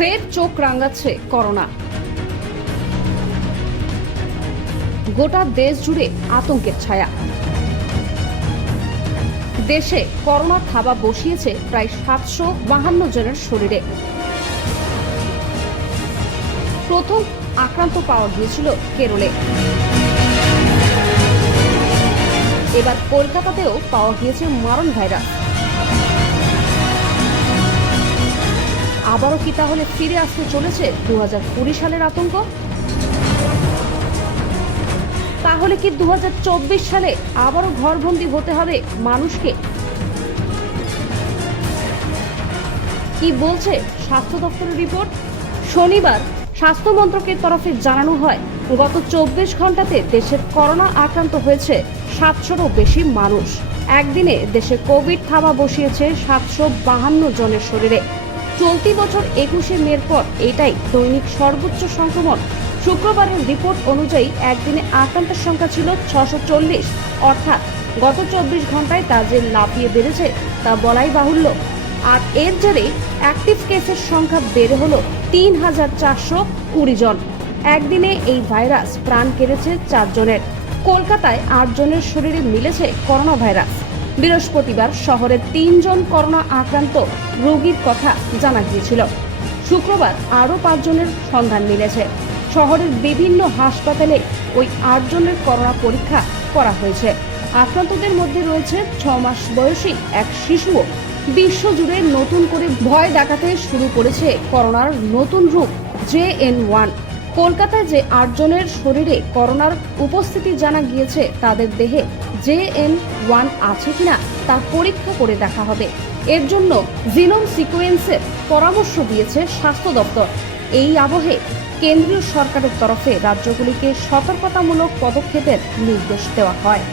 ফের চোখ রাঙাচ্ছে করোনা। গোটা দেশ জুড়ে আতঙ্কের ছায়া। দেশে করোনা থাবা বসিয়েছে প্রায় সাতশো বাহান্ন জনের শরীরে। প্রথম আক্রান্ত পাওয়া গিয়েছিল কেরলে। এবার কলকাতাতেও পাওয়া গিয়েছে মারণ ভাইরাস। আবারও কি তাহলে ফিরে আসতে চলেছে দু সালের আতঙ্ক? তাহলে কি দু সালে আবারও ঘরবন্দি হতে হবে মানুষকে? কি বলছে স্বাস্থ্য দপ্তরের রিপোর্ট? শনিবার স্বাস্থ্য মন্ত্রকের তরফে জানানো হয়, গত চব্বিশ ঘন্টাতে দেশের করোনা আক্রান্ত হয়েছে সাতশোরও বেশি মানুষ। একদিনে দেশে কোভিড থাবা বসিয়েছে সাতশো বাহান্ন জনের শরীরে। চলতি বছর একুশে মের পর এটাই দৈনিক সর্বোচ্চ সংক্রমণ। শুক্রবারের রিপোর্ট অনুযায়ী একদিনে আক্রান্তের সংখ্যা ছিল ছশো চল্লিশ। অর্থাৎ গত চব্বিশ ঘন্টায় তা যে লাফিয়ে বেড়েছে, তা বলাই বাহুল্য। আর এর জেরে অ্যাক্টিভ কেসের সংখ্যা বেড়ে হলো তিন হাজার চারশো কুড়ি জন। একদিনে এই ভাইরাস প্রাণ কেড়েছে চারজনের। কলকাতায় আটজনের শরীরে মিলেছে করোনা ভাইরাস। বৃহস্পতিবার শহরের তিনজন করোনা আক্রান্ত রোগীর কথা জানা গিয়েছিল। শুক্রবার আরও পাঁচজনের সন্ধান মিলেছে। শহরের বিভিন্ন হাসপাতালে ওই আটজনের করোনা পরীক্ষা করা হয়েছে। আক্রান্তদের মধ্যে রয়েছে ছ মাস বয়সী এক শিশুও বিশ্বজুড়ে নতুন করে ভয় দেখাতে শুরু করেছে করোনার নতুন রূপ জে এন ওয়ান। কলকাতায় যে আটজনের শরীরে করোনার উপস্থিতি জানা গিয়েছে, তাদের দেহে জে এন ওয়ান আছে কিনা তা পরীক্ষা করে দেখা হবে। এর জন্য জিনোম সিকোয়েন্সের পরামর্শ দিয়েছে স্বাস্থ্য দপ্তর। এই আবহে কেন্দ্রীয় সরকারের তরফে রাজ্যগুলিকে সতর্কতামূলক পদক্ষেপের নির্দেশ দেওয়া হয়।